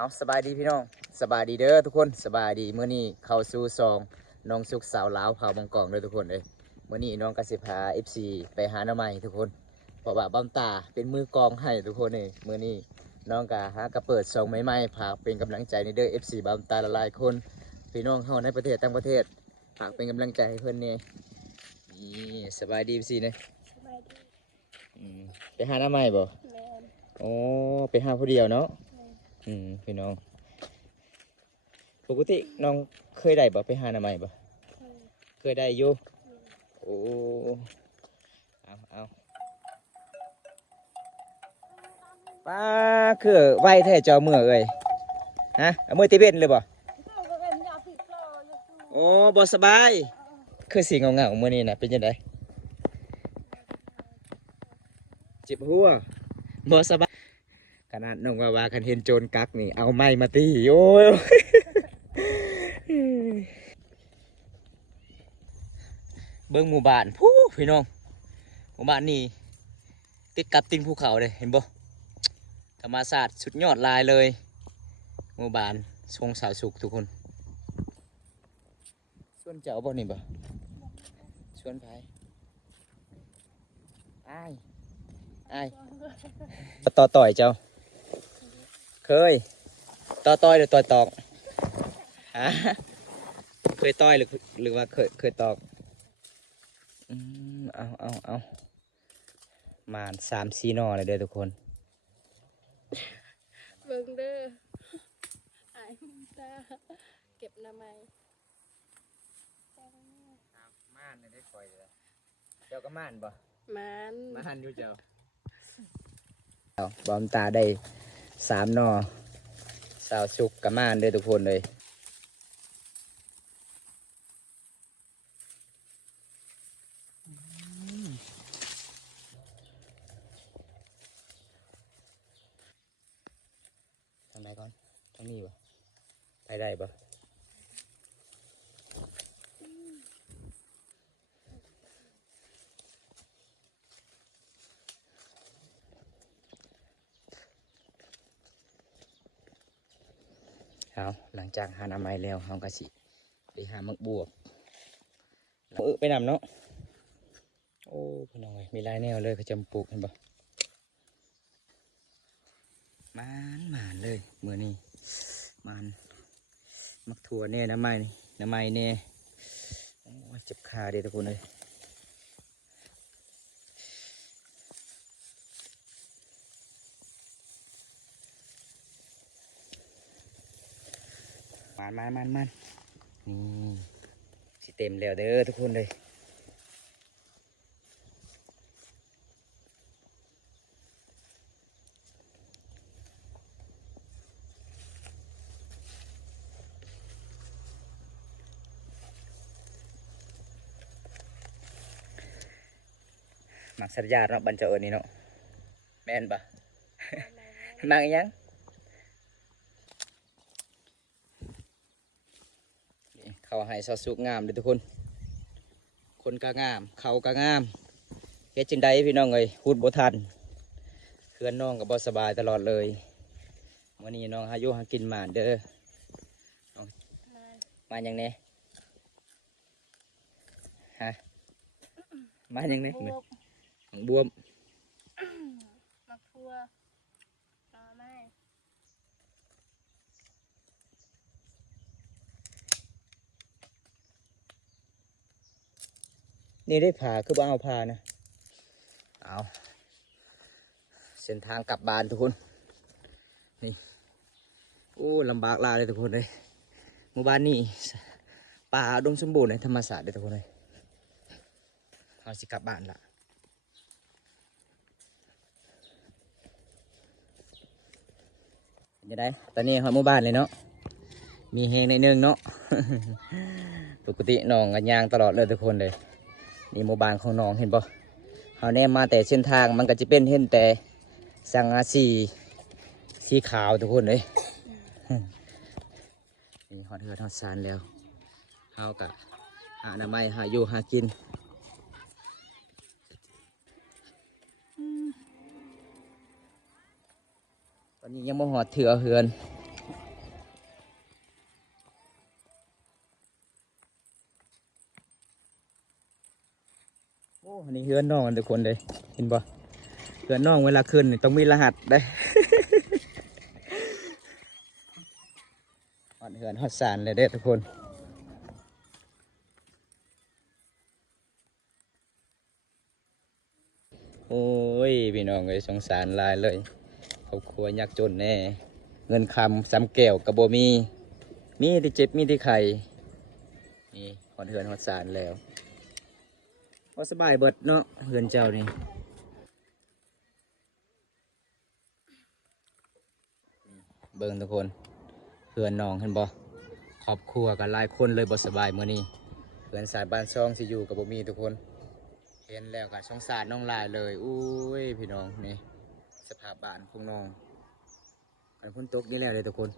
เอาสบายดีพี่น้องสบายดีเด้อทุกคนสบายดีเมื่อนี้เข้าสู่ซองน้องสุกสาวลาวเผาบางกองเด้อทุกคนเลยเมื่อนี้น้องกสิพาFCไปหาหน่อไม้ทุกคนเพราะว่าบ้ามตาเป็นมือกองให้ทุกคนเลยเมื่อนี้น้องกะหากระเปิดซองใหม่ๆฝากเป็นกำลังใจในเด้อ FC บ้ามตาหลายๆคนพี่น้องเฮาในประเทศต่างประเทศฝากเป็นกำลังใจให้เพื่อนเนี่ยนี่สบายดีสิเนี่ย สบายดีไปหาหน้าไม้บ่ แมนโอ้ไปหาผู้เดียวเนาะแมนพี่น้องปกติน้องเคยได้บ่ไปหาหน้าไม้บ่เคยได้อยู่โอ้เอาป้าคือไหวแท้เจ้าเมื่อเอ้ยฮะเอามือตีเบ็ดเลยบ่โอ้บ่สบายคือสิเงาๆมื้อนี้น่ะเป็นจังได๋เจ็บหัวบ่สบายขนาดน้องว่าคันเห็นโจรกักนี่เอาไม้มาตีโอ้ยเบิ่งหมู่บ้านผู้พี่น้องหมู่บ้านนี่ติดกับตีนภูเขาเลยเห็นบ่ธรรมชาติสุดยอดลายเลยหมู่บ้านทรงสาวสุขทุกคนส่วนเจ้าบ่นี่บ่ส่วนไผอ้ายต่อยเจ้าเคยต่อยหรือต่อยตอกฮะเคยต่อยหรือว่าเคยตอกเอามา3-4 หน่อเลยเด้อทุกคนเบิ่งเด้ออายมึงตาเก็บน้ำไม้ม่านได้คอยเลยเจ้าก็ม่านบ่มัน อยู่เจ้าบอมตาได้3 หน่อสาวสุกกับม่านเด้อทุกคนเลยทางไหนก่อนทางนี้บ่ไปได้บ่เอาหลังจากหาหน่อไม้แล้วเราก็สิไปหามักบวบไปนำเนาะโอ้พี่น้องมีหลายแนวเลยเขาจำปลูกเห็นบ่มันเลยมื้อนี้มันมักถั่วแน่น้ำไม้แน่โอ้ยเจ็บขาเด้อทุกคนเลยมันนี่สิเต็มแล้วเด้อทุกคนเลยมักสัญญาเนาะบันเจอนี่เนาะแม่นปะ มักยังเขาให้ซอสุกงามเลยทุกคนคนก็งามเขาก็งามเฮ็ดจังใดพี่น้องเอ้ยพูดบ่ทันเพื่อนน้องก็บ่สบายตลอดเลยวันนี้น้องหาอยู่หากินหมานเด้อมาอย่างนี้ฮะมาอย่างนี้ของบวมมักทั่วต่อไม้นี่ได้ผ่าคือบ่เอาผ่านะเอาเส้นทางกลับบ้านทุกคนนี่โอ้ลำบากลาเลยทุกคนเลยหมู่บ้านนี่ป่าอุดมสมบูรณ์ในธรรมศาสตร์เลยทุกคนเลยเราสิกลับบ้านละยังไงตอนนี้หมู่บ้านเลยเนาะมีแหงในนึงเนาะ ปกติน้องกันยางตลอดเลยทุกคนเลยนี่หมู่บ้านของน้องเห็นปะเขาแนมมาแต่เส้นทางมันก็จะเป็นเห็นแต่สังกะสีขาวทุกคนเลยนี่ฮอดเฮือทอดซานแล้วเขากะหาหน่อไม้หาอยู่หากินตอนนี้ยังไม่หอดเถื่อเฮือน อันนี้เฮือนน้องทุกคนเลยเห็นบ่เฮือนน้องเวลาขึ้นนี่ต้องมีรหัสได้ ฮอดเฮือนฮอดศาลเลยเด้อทุกคนโอ้ยพี่น้องเลยสงสารหลายเลยครอบครัวยากจนแน่เงินคำซ้ำแก้วกับโบมีที่เจ็บมีที่ไข่นี่ฮอดเฮือนฮอดศาลแล้วพอสบายเบิดเนาะเฮือนเจ้านี่เบิ่งทุกคนเฮือนน้องเห็นบ่ครอบครัวกันหลายคนเลยบ่สบายมื้อนี้เฮือนสายบ้านช่องสิอยู่กับบ่มีทุกคนเห็นแล้วก็สงสารน้องหลายเลยอุ้ยพี่น้องนี่สภาพบ้านของน้องมันฝนตกนี่แล้วเลยทุกคน